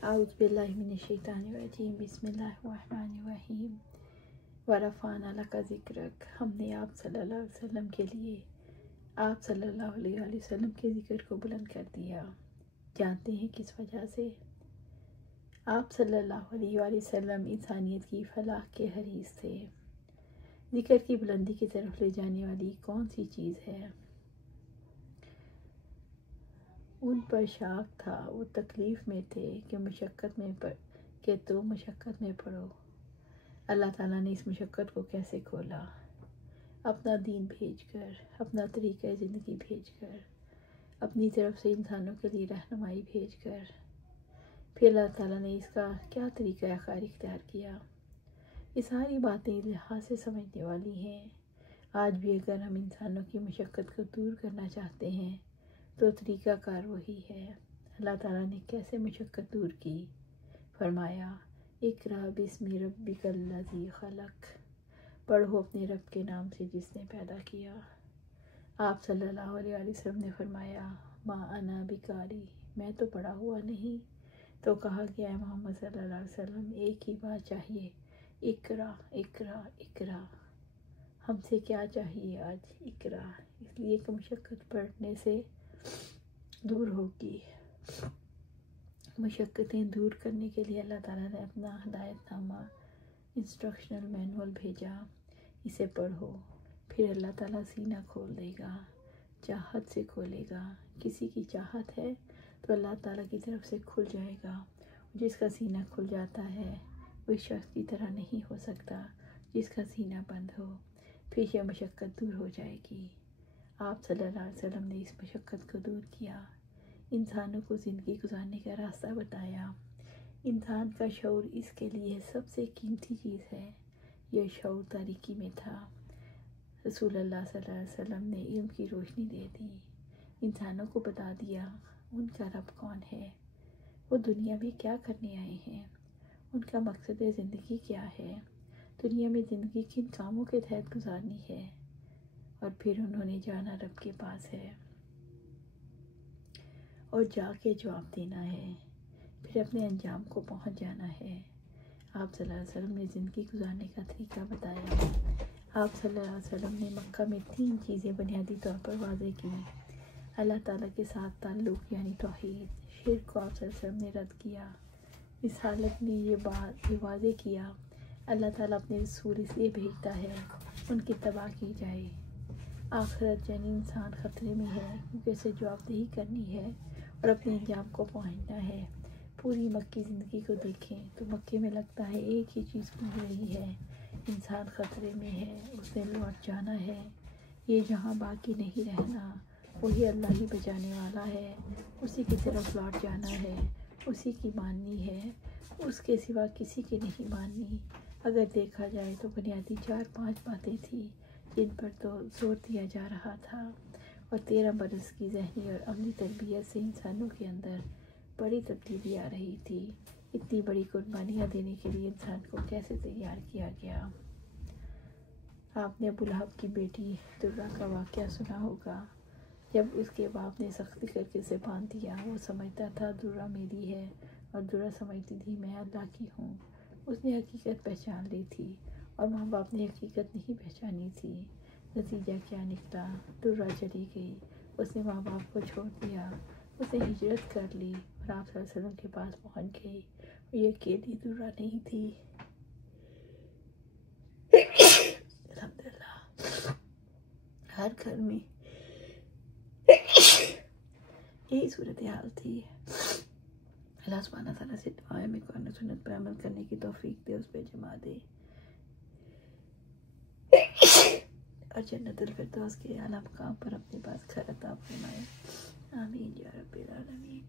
आउज़ुबिल्लाहि मिनश्शैतानिर्रजीम बिस्मिल्लाहिर्रहमानिर्रहीम वरफ़अना लका ज़िक्रक। हमने आप सल्लल्लाहु अलैहि वसल्लम के लिए आप सल्लल्लाहु अलैहि वसल्लम के ज़िक्र को बुलंद कर दिया। जानते हैं किस वजह से? आप सल्लल्लाहु अलैहि वसल्लम इंसानियत की फलाह के हरीस थे। ज़िक्र की बुलंदी की तरफ ले जाने वाली कौन सी चीज़ है? उन पर शाख था, वो तकलीफ़ में थे कि मशक्क़त में पड़ो। अल्लाह ताला ने इस मशक्क़त को कैसे खोला? अपना दीन भेजकर, अपना तरीक़ा ज़िंदगी भेजकर, अपनी तरफ से इंसानों के लिए रहनुमाई भेजकर। फिर अल्लाह ताला ने इसका क्या तरीक़ा कार इख्तियार किया? ये सारी बातें लिहाज से समझने वाली हैं। आज भी अगर हम इंसानों की मशक्क़त को दूर करना चाहते हैं तो तरीक़ाकार वही है। अल्लाह ताला ने कैसे मशक्क़त दूर की? फरमाया, इक़रा बिस्मि रब्बिकल्लज़ी ख़लक़, पढ़ो अपने रब के नाम से जिसने पैदा किया। आप सल्लल्लाहु अलैहि वसल्लम ने फरमाया, मा अना बिकारी, मैं तो पढ़ा हुआ नहीं। तो कहा गया है मोहम्मद सल्लल्लाहु अलैहि वसल्लम, एक ही बात चाहिए, इक़रा इक़रा इक़रा। हमसे क्या चाहिए आज? इक़रा। इसलिए कि मशक्क़त पढ़ने से दूर होगी। मशक्क़तें दूर करने के लिए अल्लाह ताला ने अपना हिदायतनामा इंस्ट्रक्शनल मैनुअल भेजा। इसे पढ़ो, फिर अल्लाह ताला सीना खोल देगा, चाहत से खोलेगा। किसी की चाहत है तो अल्लाह ताला की तरफ से खुल जाएगा। जिसका सीना खुल जाता है वो इस शख्स की तरह नहीं हो सकता जिसका सीना बंद हो। फिर यह मशक्क़त दूर हो जाएगी। आप सल्लल्लाहु अलैहि वसल्लम ने इस मशक्क़त को दूर किया, इंसानों को ज़िंदगी गुजारने का रास्ता बताया। इंसान का शऊर इसके लिए सबसे कीमती चीज़ है। यह शऊर तारीकी में था। रसूलुल्लाह सल्लल्लाहु अलैहि वसल्लम ने इल्म की रोशनी दे दी, इंसानों को बता दिया उनका रब कौन है, वो दुनिया में क्या करने आए हैं, उनका मकसद ज़िंदगी क्या है, दुनिया में ज़िंदगी किन कामों के तहत गुजारनी है। और फिर उन्होंने जाना रब के पास है और जाके जवाब देना है, फिर अपने अंजाम को पहुंच जाना है। आप सल्लल्लाहु अलैहि वसल्लम ने ज़िंदगी गुजारने का तरीका बताया। आप सल्लल्लाहु अलैहि वसल्लम ने मक्का में 3 चीज़ें बुनियादी तौर पर वाज़े की। अल्लाह ताला के साथ ताल्लुक़ यानी तौहीद, शिर्क को आप सल्लल्लाहु अलैहि वसल्लम ने रद्द किया। रिसालत ने ये वाज़े किया, अल्लाह ताला अपने रसूल इसलिए भेजता है उनकी तबाह की जाए। आखिरत यानी इंसान ख़तरे में है क्योंकि उसे जवाबदेही करनी है और अपने अंजाम को पहुंचना है। पूरी मक्की ज़िंदगी को देखें तो मक्के में लगता है एक ही चीज़ घूम रही है, इंसान ख़तरे में है, उसने लौट जाना है। ये जहाँ बाकी नहीं रहना, वही अल्लाह ही बचाने वाला है, उसी की तरफ लौट जाना है, उसी की माननी है, उसके सिवा किसी की नहीं माननी। अगर देखा जाए तो बुनियादी 4-5 बातें थी जिन पर तो जोर दिया जा रहा था और 13 बरस की ज़हनी और अमली तरबियत से इंसानों के अंदर बड़ी तब्दीली आ रही थी। इतनी बड़ी कुर्बानियाँ देने के लिए इंसान को कैसे तैयार किया गया? आपने अबू लहब की बेटी दुर्रा का वाक़या सुना होगा। जब उसके बाप ने सख्ती करके उसे बांध दिया, वो समझता था दुर्रा मेरी है और दुर्रा समझती थी मैं अल्लाह की हूँ। उसने हकीकत पहचान ली थी और माँ बाप ने हकीकत नहीं पहचानी थी। नतीजा क्या निकला? दुर्रा चली गई, उसने माँ बाप को छोड़ दिया, उसने हिजरत कर ली और आप सल्लल्लाहु अलैहि वसल्लम के पास पहुँच गई। और ये अकेली दुर्रा नहीं थी, अल्हम्दुलिल्लाह हर घर में यही सूरत हाल थी। अल्लाह सुब्हानहू व तआला से दुआ है मेरे कुरान सुन्नत पर अमल करने की तौफीक दे, उस पर जमा दे और जन्नतुल फिरदौस के आला मकाम पर अपने पास घर अता फरमाए। आमीन या रब्बिल आलमीन।